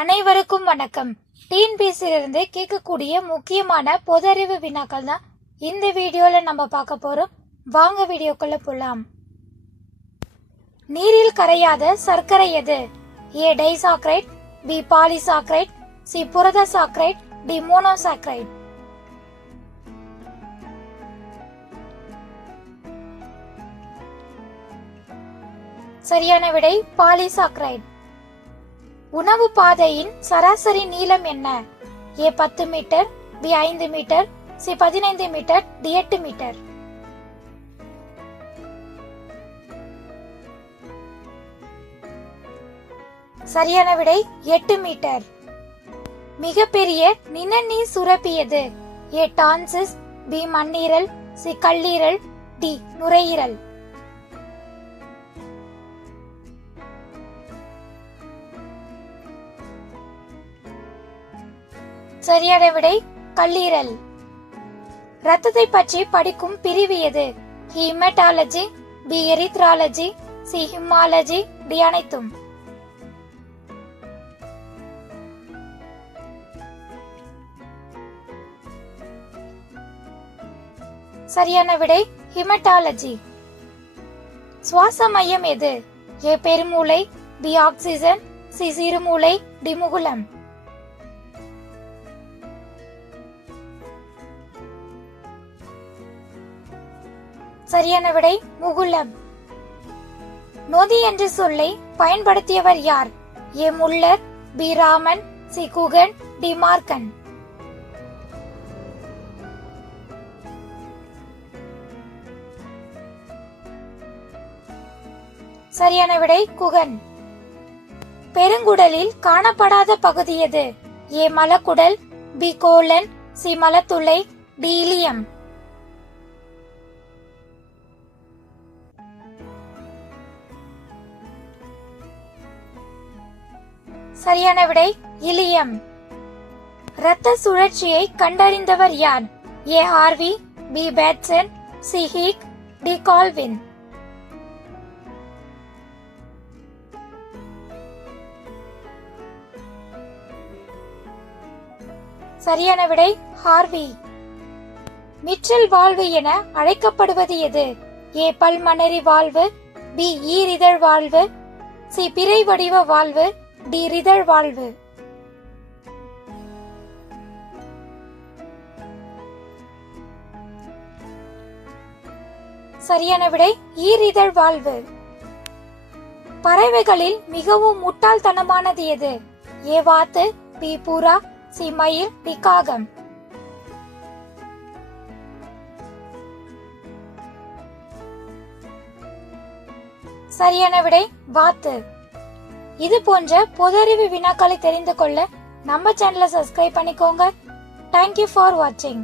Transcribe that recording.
அனைவருக்கும் வணக்கம். டிஎன்பிஎஸ்சிலிருந்து கேட்கக்கூடிய முக்கியமான பொது அறிவு வினாக்கள் தான் இந்த வீடியோல நம்ம பார்க்க போறோம். வாங்க வீடியோக்குள்ள போலாம். நீரில் கரையாத சர்க்கரை எது? ஏ டைசாக்ரைட், பி பாலிசாக்ரைட், சி புரத சாக்ரைட், டி மோனோசாக்ரைட். சரியான விடை பாலிசாக்ரைட். உணவு பாதையின் சராசரி நீளம் என்ன? A 10 metre, B 5 metre, C 15 metre, D 8 metre. சரியான விடை 8 மீட்டர். மிகப்பெரிய நிணநீர் சுரப்பி எது? ஏ டான்சிஸ், பி மண்ணீரல், சி கல்லீரல், டி நுரையீரல். சரியான விடை கல்லீரல். ரத்தத்தை பற்றி படிக்கும் பிரிவு எது? ஹீமட்டாலஜி, பி எரித்ராலஜி, சி ஹிமாலஜி, டி அனைத்தும். சரியான விடை ஹிமட்டாலஜி. சுவாச மையம் எது? ஏ பெருமூளை, பி ஆக்சிஜன், சி சிறுமூளை, டி முகுளம். சரியான விடை முகுளம். நொதி என்ற சொல்லை பயன்படுத்தியவர் யார்? ஏ முல்லர், பி ராமன், சி குகன், டி மார்க்கன். சரியான விடை குகன். பெருங்குடலில் காணப்படாத பகுதி எது? ஏ மலக்குடல், பி கோலன், சி மலத்துளை, டி இலியம். சரியான விடை இலியம். இரத்த சுழற்சியை கண்டறிந்தவர் யார்? A Harvey, B Bateson, C ஹீக், டி கால்வின். சரியான விடை ஹார்வி. மிற்றல் வாழ்வு என அழைக்கப்படுவது எது? ஏ பல்மணரி வாழ்வு, பி ஈரிதழ் வாழ்வு, சி பிறை வடிவ வாழ்வு, டி ரிதழ் வாழ்வு. சரியான விடை ஈரிதழ் வாழ்வு. பறவைகளில் மிகவும் முட்டாள்தனமானது எது? ஏ வாத்து, பி புறா, சி மயில், டி காகம். சரியான விடை வாத்து. இது போன்ற பொது அறிவு வினாக்களை தெரிந்து கொள்ள நம்ம சேனலை சப்ஸ்கிரைப் பண்ணிக்கோங்க. தேங்க்யூ ஃபார் வாட்சிங்.